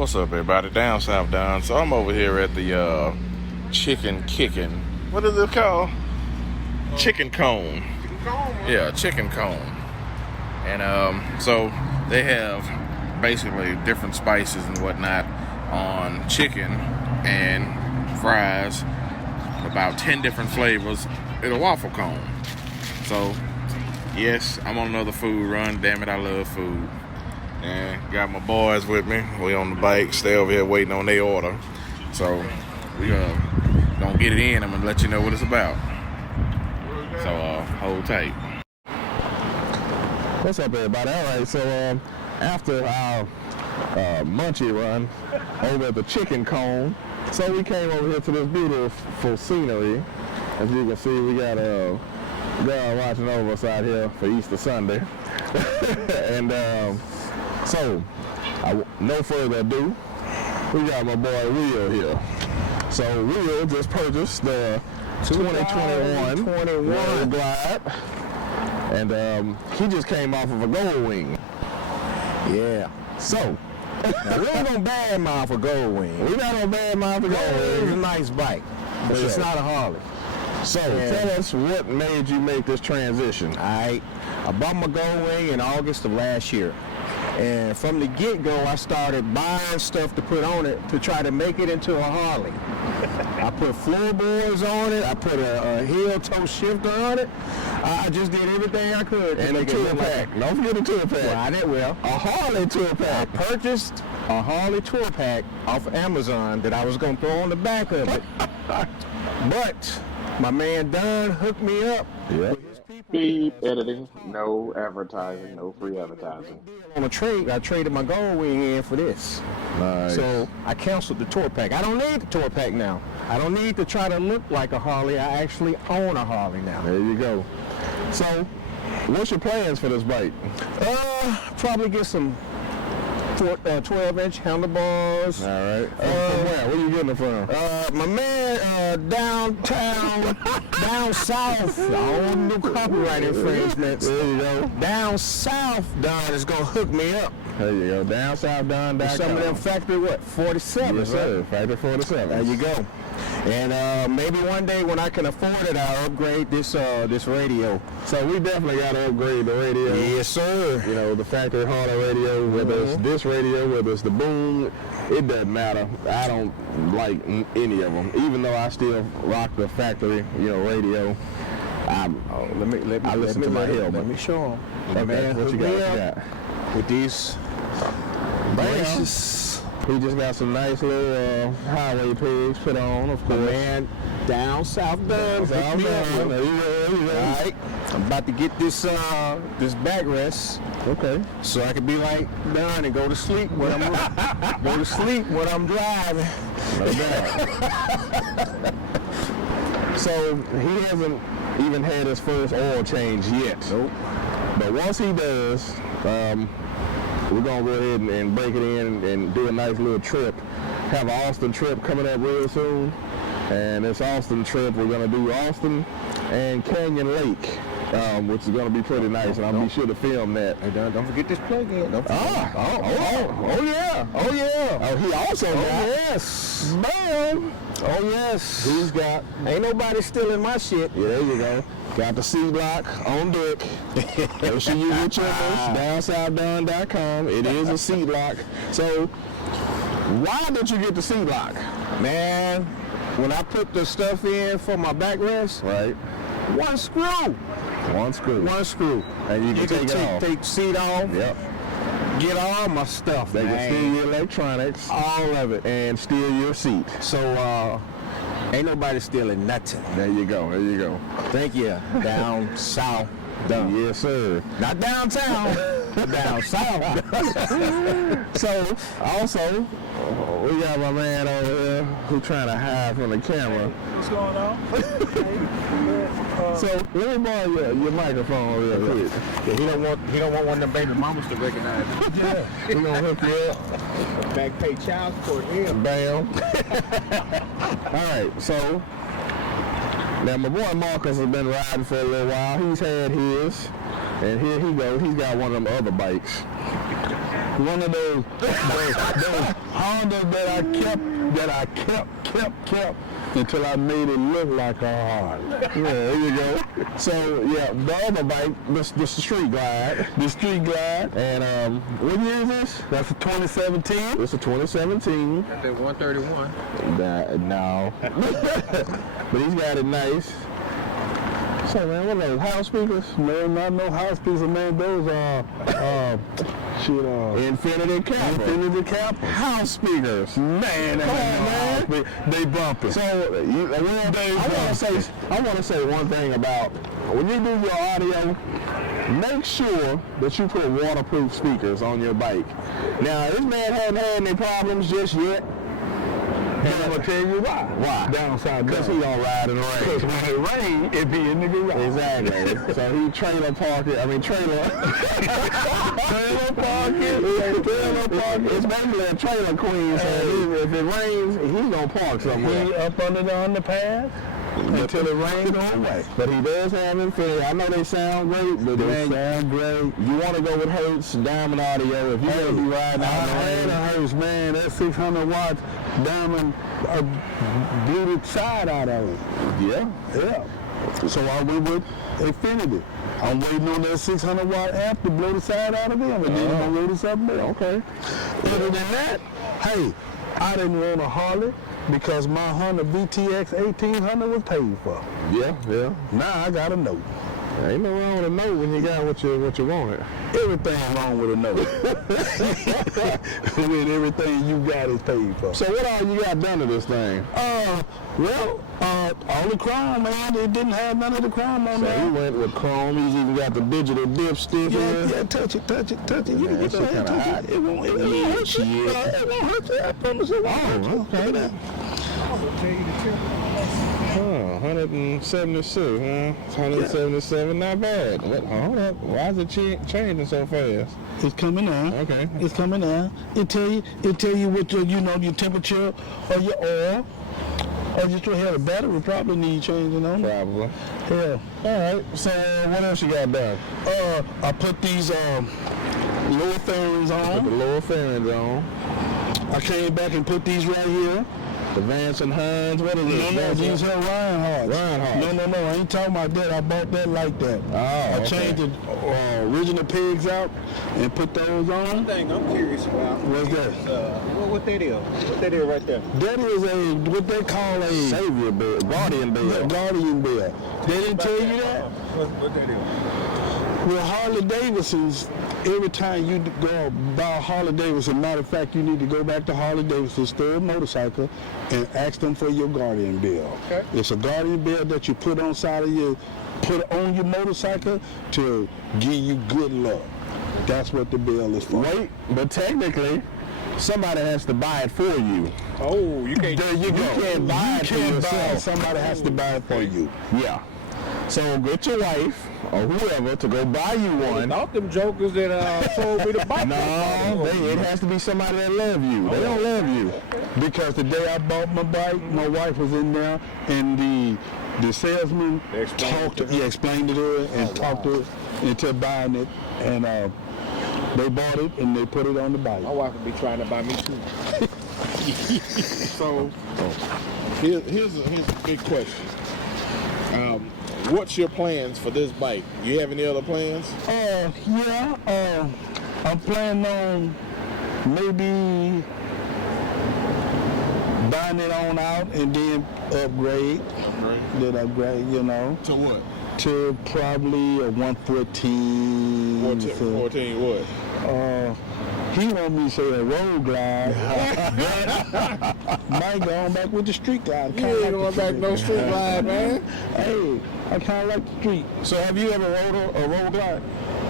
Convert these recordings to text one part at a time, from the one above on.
What's up, everybody? Down South Don. So I'm over here at the Chicken Kickin'. What is it called? Chicken Cone. Chicken cone, man. Yeah, Chicken Cone. And so they have basically different spices and whatnot on chicken and fries, about 10 different flavors in a waffle cone. So yes, I'm on another food run. Damn it, I love food. And got my boys with me. We on the bike, stay over here waiting on their order. So we gonna get it in. I'm gonna let you know what it's about. So hold tight. What's up, everybody? All right, so after our Munchie run over at the Chicken Cone, so we came over here to this beautiful scenery. As you can see, we got a girl watching over us out here for Easter Sunday. And so, no further ado, we got my boy Will here. So Will just purchased the 2021 Road Glide, and he just came off of a Gold Wing. Yeah. So, Now, we ain't gonna badmouth a Gold Wing. we're not gonna badmouth the Gold Gold Wing is a Wing. nice bike, but it's sure. not a Harley. So, Yeah. tell us what made you make this transition. I bought my Gold Wing in August of last year. And from the get-go, I started buying stuff to put on it to try to make it into a Harley. I put floorboards on it. I put a heel toe shifter on it. I just did everything I could to And a make it tour look pack. like Don't forget the tour pack. well, I did well. A Harley tour I pack. purchased a Harley tour pack off of Amazon that I was going to throw on the back of it. But my man Don hooked me up Yeah. with his people. Beep editing, no advertising, no free advertising. On a trade, I traded my Gold Wing in for this. Nice. So I canceled the tour pack. I don't need the tour pack now. I don't need to try to look like a Harley. I actually own a Harley now. There you go. So, what's your plans for this bike? Probably get some 12-inch handlebars. All right. From where? Where you getting it from? My man downtown, down south, I don't do copyright infringements. There you go. Down south, Don is gonna hook me up. There you go. DownSouthDon.com. Some of them factory 47. Yes, sir. Factory 47. There you go. And maybe one day when I can afford it, I'll upgrade this radio. So we definitely got to upgrade the radio. Yes, sir. You know, the factory Harley radio, whether it's this radio, whether it's the boom, it doesn't matter. I don't like any of them, even though I still rock the factory, radio. I listen to my helmet. Let me show him. Okay, Man, what you hook me got? up with these braces. He just got some nice little highway pigs put on, of My course. man down south done. South Dun. There you go. All right, I'm about to get this backrest Okay. so I can be like Don and go to sleep when I'm driving. No doubt. So he hasn't even had his first oil change yet. Nope. But once he does, we're gonna go ahead and break it in and do a nice little trip. Have an Austin trip coming up real soon. And this Austin trip, we're gonna do Austin and Canyon Lake, which is gonna be pretty nice. And I'll be sure to film that. Hey, Don, don't forget this plug-in. Don't forget. Oh yeah. Oh, he also got. Yes. Bam. Oh, yes. He's got. Ain't nobody stealing my shit. Yeah, there you go. Got the C-Block on deck. Make sure you get your DownSouthDon.com. It is a C-Block. So, why did you get the C-Block? Man, when I put the stuff in for my backrest, Right. one screw. One screw. One screw. And you can take it off. Take the seat off, Yep. get all my stuff, They can man. steal your electronics All of it. and steal your seat. So, ain't nobody stealing nothing. There you go. There you go. Thank you. Down south. Done. Yes, sir. Not downtown, but down south. So, also, we got my man over here who trying to hide from the camera. What's going on? So, let me borrow your microphone real quick. He don't want one of them baby mamas to recognize him. Yeah. We're going to hook you up. Back pay child support him. Bam. All right, so now my boy Marcus has been riding for a little while. He's had his, and here he goes. He's got one of them other bikes. One of those Hondas that I kept until I made it look like a Harley. Yeah, there you go. So yeah, the other bike, the Street Glide. The Street Glide. And what year is this? That's a 2017. It's a 2017. Got that 131. No. But he's got it nice. So man, what are those, house speakers? No, not no house speakers, man. Those are Infinity Cap. Infinity Cap. House speakers. Man, Come on, man. They bumping. So I want to say one thing about when you do your audio, make sure that you put waterproof speakers on your bike. Now, this man hadn't had any problems just yet. And I'm going to tell you why. Why? Downside Because down. he don't ride in the rain. Because when it rains, it be in the garage. Exactly. So he trailer park it. Trailer park it. It's basically a trailer queen. So if it rains, he's gonna park somewhere. He up under the underpass until the rain go away. But he does have Infinity. I know they sound great, but They sound great. you want to go with Hertz Diamond Audio if you're gonna be riding I out had the a Hertz, man. That 600 watts Diamond blew the side out of it. Yeah. So I went with Infinity. I'm waiting on that 600 watt amp to blow the side out of them, and then I'm gonna go to something else. Okay. Other than that, hey, I didn't want a Harley because my Honda BTX 1800 was paid for. Yeah. Now I got a note. Ain't no wrong with a note when you got what you wanted. Everything wrong with a note. When everything you got is paid for. So what all you got done to this thing? All the chrome, man, it didn't have none of the chrome on So there. he went with chrome. He's even got the digital dipstick in. Yeah, touch it. You Man, can get that your shit hand, kinda touch hot. it. It won't hurt you. It won't hurt you. I promise it won't hurt you. Okay then. 176, huh? 177, not bad. Hold up. Why is it changing so fast? It's coming down. Okay. It's coming down. It tell you what your temperature or your oil. Or just to have a battery probably need changing on it. Probably. Yeah. All right. So what else you got done? I put these lower fairings Put the on. lower fairings on. I came back and put these right here. The Vance and Hines. What is this? No, these are Reinhardt's. Reinhardt's. No, I ain't talking about that. I bought that like that. Oh, I okay. changed the original pegs out and put those on. One thing I'm curious about. What's that? What that is? What that is right there? That is what they call a Savior bell, guardian bell. guardian bell. They didn't tell you that? What that is? With Harley-Davidsons, every time you go buy a Harley-Davidson, matter of fact, you need to go back to Harley-Davidson, store a motorcycle, and ask them for your guardian bell. Okay. It's a guardian bell that you put on your motorcycle to give you good luck. That's what the bell is for. Wait, but technically, somebody has to buy it for you. Oh, you can't. There you go. You can't buy it for can't buy it. yourself. Somebody has to buy it for you. Yeah. So get your wife or whoever to go buy you one. Not them jokers that sold me the bike. No, it has to be somebody that love you. They don't love you. Because the day I bought my bike, my wife was in there, and the salesman explained it to her and talked to her into buying it, and they bought it and they put it on the bike. My wife would be trying to buy me too. So here's a big question. What's your plans for this bike? You have any other plans? I'm planning on maybe buying it on out and then upgrade. Then upgrade, To what? to probably a 114. 14 what? He want me to say a road glide. Might go on back with the street glide. You ain't going back no street glide, man. Hey, I kind of like the street. So have you ever rode a road glide?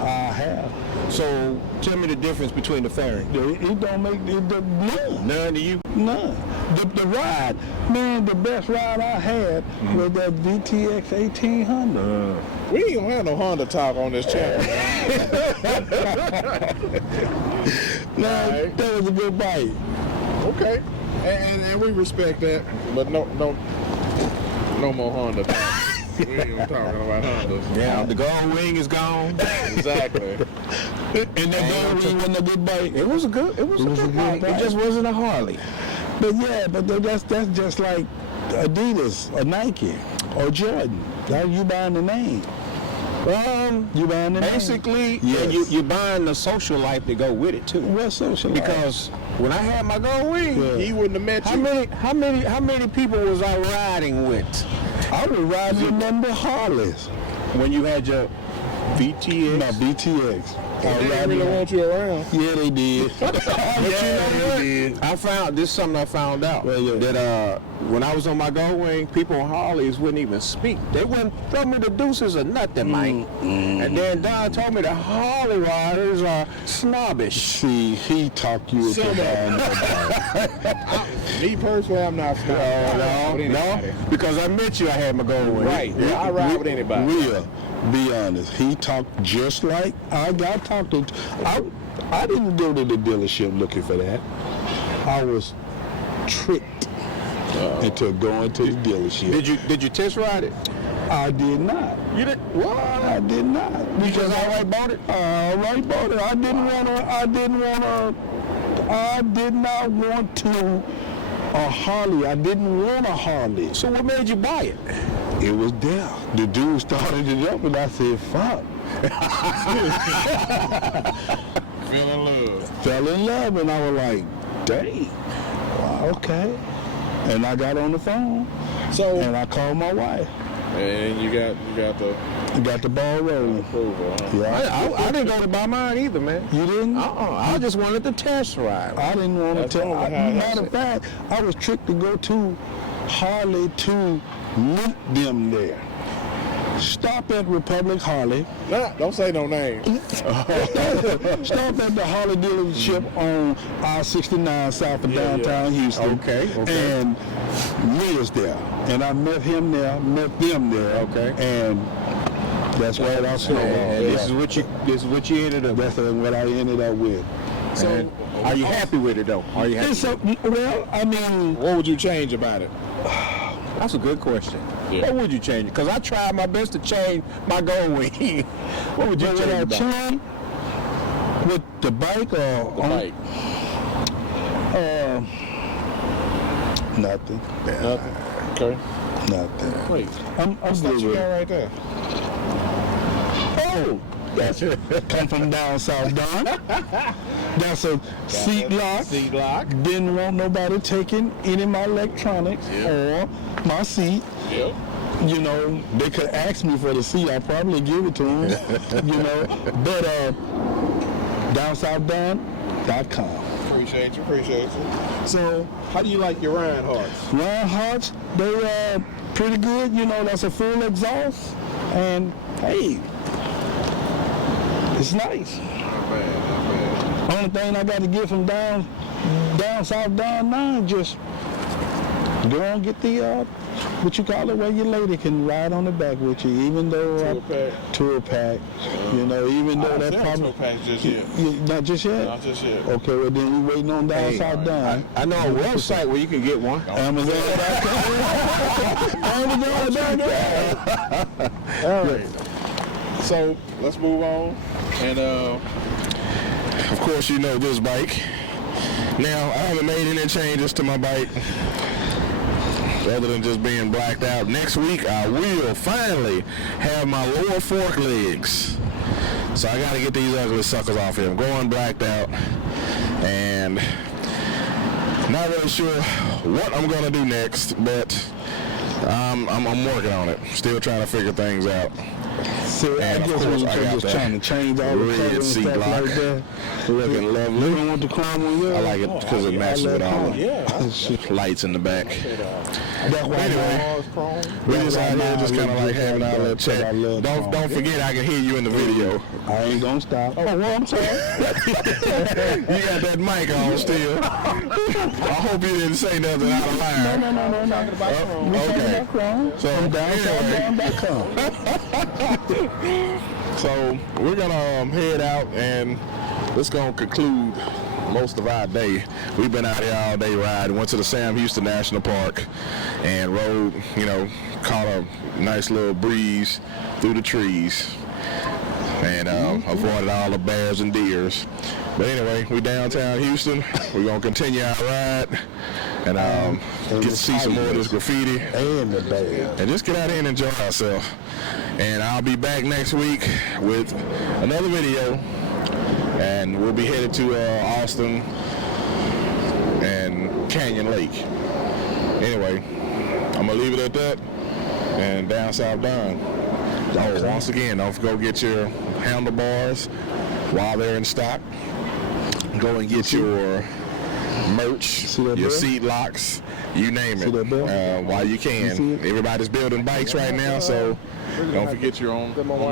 I have. So tell me the difference between the fairing. It don't make none. None to you? None. The ride, man, the best ride I had was that VTX 1800. We ain't gonna have no Honda talk on this channel, Man, that was a good bike. Okay. And we respect that, but no more Honda talk. We ain't even talking about Hondas. Yeah, the gold wing is gone. Exactly. And that gold wing wasn't a good bike. It was a good bike. It just wasn't a Harley. But yeah, but that's just like Adidas or Nike or Jordan. Now you buying the name. You buying the Basically, name. Yes. and you're buying the social life to go with it too. What social life? Because when I had my gold wing, Yeah. He wouldn't have met you. how many people was I riding with I was riding with nothing but Harleys. when you had your VTX? No, BTX. They didn't really want you around. Yeah, they did. But you know what? I found this is something I found out Well, yeah. that when I was on my gold wing, people on Harleys wouldn't even speak. They wouldn't throw me the deuces or nothing, Mike. And then Don told me the Harley riders are snobbish. See, he talked you into buying that bike. Me personally, I'm not snobbing. No, because I met you, I had my gold wing. Right. Yeah, I ride with anybody. Real. Be honest. He talked just like I got talked to. I didn't go to the dealership looking for that. I was tricked into going to the dealership. Did you test ride it? I did not. You did what? I did not. Because I already bought it? I already bought it. I did not want to a Harley. I didn't want a Harley. So what made you buy it? It was there. The dude started it up and I said, fuck. Fell in love. Fell in love and I was like, dang. Wow, okay. And I got on the phone So, and I called my wife. and you got the Got the ball rolling. approval. Huh? Yeah. I didn't go to buy mine either, man. You didn't? I just wanted to test ride. I didn't want to That's tell. only how Matter of fact, I was tricked to go to Harley to meet them there. Stop at Republic Harley. Nah, don't say no name. Stop at the Harley dealership on I-69 south of downtown Houston. Okay. And Leah's there. And I met him there, met them there. Okay. And that's what I saw. And this is what you ended up with. That's what I ended up with. So, Are you happy with it though? Are you happy? Well, I mean, what would you change about it? That's a good question. Yeah. What would you change? Because I tried my best to change my gold wing. What would you but change would I about it? change with the bike or The bike. Nothing. Nothing. Okay. Nothing. Wait. I'm What good you with got it. right there? Oh, that's it. Come from down south, Don. That's a seat lock. Seat lock. Didn't want nobody taking any of my electronics or my seat. Yep. You know, they could ask me for the seat. I'd probably give it to them. You know, but downsouthDon.com. Appreciate you. So, how do you like your Ryan Hearts? Ryan Hearts, they pretty good. You know, that's a full exhaust. And, hey, it's nice. Not bad. Only thing I got to get from down south down 9, just go and get the, what you call it, where your lady can ride on the back with you, even though... Tour pack. You know, even though that probably... Tour pack just yet. Not just yet? Not just yet. Okay, well then we waiting on down south down. I know a website where you can get one. Amazon.com. Amazon.com. All right. So, let's move on. And, Of course, you know this bike. Now, I haven't made any changes to my bike other than just being blacked out. Next week, I will finally have my lower fork legs. So I got to get these ugly suckers off here. I'm going blacked out. And not really sure what I'm going to do next, but I'm working on it. Still trying to figure things out. So I And of guess course, when I you're got just that trying to change all the red colors and seat stuff block. like that. Looking lovely. You don't want the chrome on yours? I like it because it matches with all the lights in the back. That's why Anyway, we just out here just kind of like having our little chat. Don't forget I can hear you in the video. I ain't gonna stop. Oh, well, I'm sorry. You got that mic on still. I hope you didn't say nothing out of line. No. talking about Chrome. We talking Okay. about Chrome. So, From So we're gonna head out and let's gonna conclude most of our day. We've been out here all day riding. Went to the Sam Houston National Park and rode, caught a nice little breeze through the trees and avoided all the bears and deers. But anyway, we downtown Houston. We're going to continue our ride and get to see some more of this graffiti And the bag. and just get out here and enjoy ourselves. And I'll be back next week with another video, and we'll be headed to Austin and Canyon Lake. Anyway, I'm gonna leave it at that, and down south done. Oh, once again, don't go get your handlebars while they're in stock. Go and get your merch, that your bell? seat locks, you name See that bell? it, while you You see can. it? Everybody's building bikes right now, so don't forget your own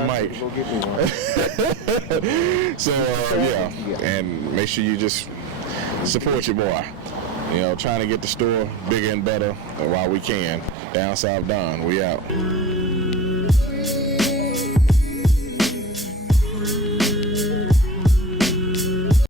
mic. Go get me one. So yeah, and make sure you just support your boy. Trying to get the store bigger and better while we can. Down South Don, we out.